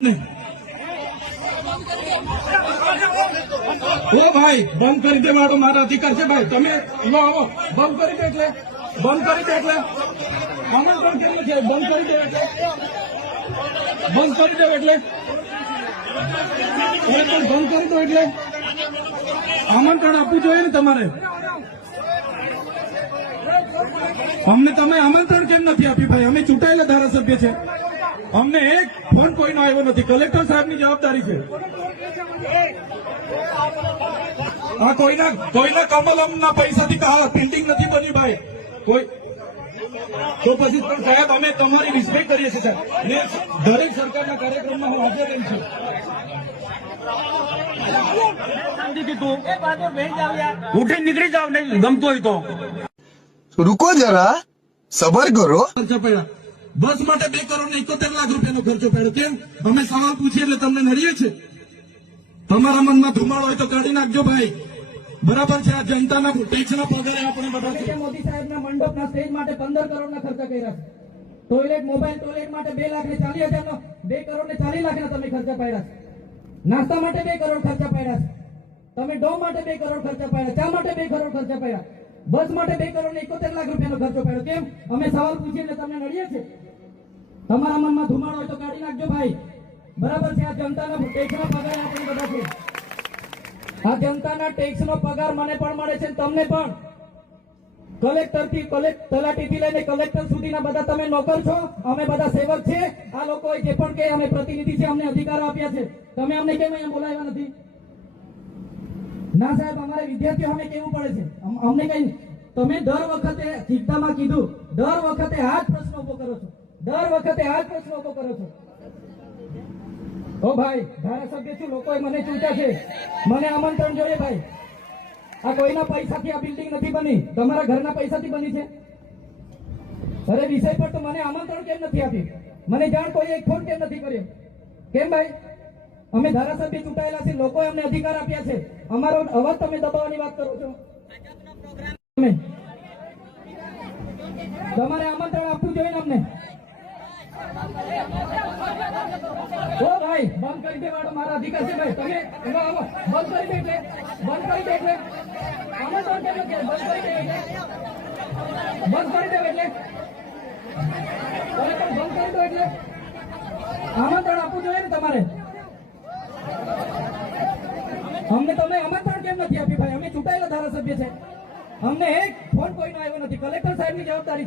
ઓ ભાઈ બંધ કરી દેવાનો મારો અધિકાર છે ભાઈ. તમે આવો બંધ કરી દે એટલે આમંત્રણ કેટલું છે? બંધ કરી દે એટલે બંધ કરી દો એટલે આમંત્રણ આપવું જોઈએ ને તમારે. અમને તમે આમંત્રણ કેમ નથી આપ્યું ભાઈ? અમે ચૂંટાયેલા ધારાસભ્ય છે. અમને એક ફોન કોઈનો આવ્યો નથી. કલેક્ટર સાહેબની જવાબદારી છે. આ કોઈના કમલમના પૈસાથી બિલ્ડિંગ નથી બની ભાઈ. કોઈ તો પછી પણ સાહેબ અમે તમારી રિસ્પેક્ટ કરીએ છીએ સાહેબ. ને દરેક સરકારના કાર્યક્રમમાં હું હાજર રહી છું. ઉઠી નીકળી જાવ નહીં ગમતો હોય તો. રૂકો જરા, સબર કરો. ખર્ચો પડ્યા બસ માટે 2 કરોડ ને 71 લાખ રૂપિયાનો ખર્ચો પડ્યો. કેમ? અમે સવાલ પૂછીએ એટલે તમને નડીએ છે. તમારા મનમાં ધુમાડો હોય તો કાઢી નાખજો ભાઈ. બરાબર છે. આ જનતાના ટેક્સના પગારે આપણે બધા છે. મોદી સાહેબના મંડપના સ્ટેજ માટે 15 કરોડના ખર્ચા કર્યા છે. ટોયલેટ મોબાઈલ ટોયલેટ માટે 2 લાખ ને 40 હજારનો 2 કરોડ ને 40 લાખના તમે ખર્ચા પાડ્યા છે. નાસ્તા માટે 2 કરોડ ખર્ચા પાડ્યા છે. તમે ડો માટે 2 કરોડ ખર્ચા પાડ્યા. ચા માટે 2 કરોડ ખર્ચા પાડ્યા. બસ માટે 2 કરોડ ને 71 લાખ રૂપિયાનો ખર્ચો પાડ્યો. કેમ? અમે સવાલ પૂછીએ એટલે તમને નડીએ છે. તમારા મનમાં ધુમાડો હોય તો કાઢી નાખજો ભાઈ. બરાબર છે. આ જનતાના ટેક્સના પગાર આપણે બધા છે. આ જનતાના ટેક્સનો પગાર મને પણ મળે છે, તમને પણ. કલેક્ટરથી તલાટીથી લઈને કલેક્ટર સુધીના બધા તમે નોકર છો. અમે બધા સેવક છે. આ લોકો જે પણ કે અમે પ્રતિનિધિ છે, અમને અધિકારો આપ્યા છે. તમે અમને કેમ અહીંયા બોલાવ્યા નથી? ના સાહેબ, અમારે વિદ્યાર્થીઓ અમે કેવું પડે છે. અમને કઈ તમે દર વખતે ચિંતામાં કીધું, દર વખતે આ જ પ્રશ્ન ઉભો કરો છો. ઓ ભાઈ, ધારાસભ્ય છું, લોકોએ મને ચૂંટ્યા છે. મને આમંત્રણ જોઈએ ભાઈ. આ કોઈના પૈસાથી આ બિલ્ડિંગ નથી બની, તમારા ઘરના પૈસાથી બની છે. અરે વિષય પર તો મને આમંત્રણ કેમ નથી આપ્યું? મને જાણ કોઈ એક ફોન કેમ નથી કર્યો? કેમ ભાઈ? અમે ધારાસભ્ય ચૂંટાયેલા છે, લોકોએ અમને અધિકાર આપ્યા છે. અમારો અવાજ તમે દબાવવાની વાત કરો છો. તમારે આમંત્રણ આપવું જોઈએ ને અમને. ઓ ભાઈ, બંધ કરી દેવાનો મારા અધિકાર છે ભાઈ. તમે બંધ કરી દે એટલે આમંત્રણ કેમ નથી? બંધ કરી દે એટલે બંધ કરી દો એટલે આમંત્રણ આપવું જોઈએ ને તમારે. અમને તમે આમંત્રણ કેમ નથી આપ્યું ભાઈ? અમે ચૂંટાયેલા ધારાસભ્ય છે. અમને એક ફોન કોઈનો આવ્યો નથી. કલેક્ટર સાહેબની જવાબદારી છે.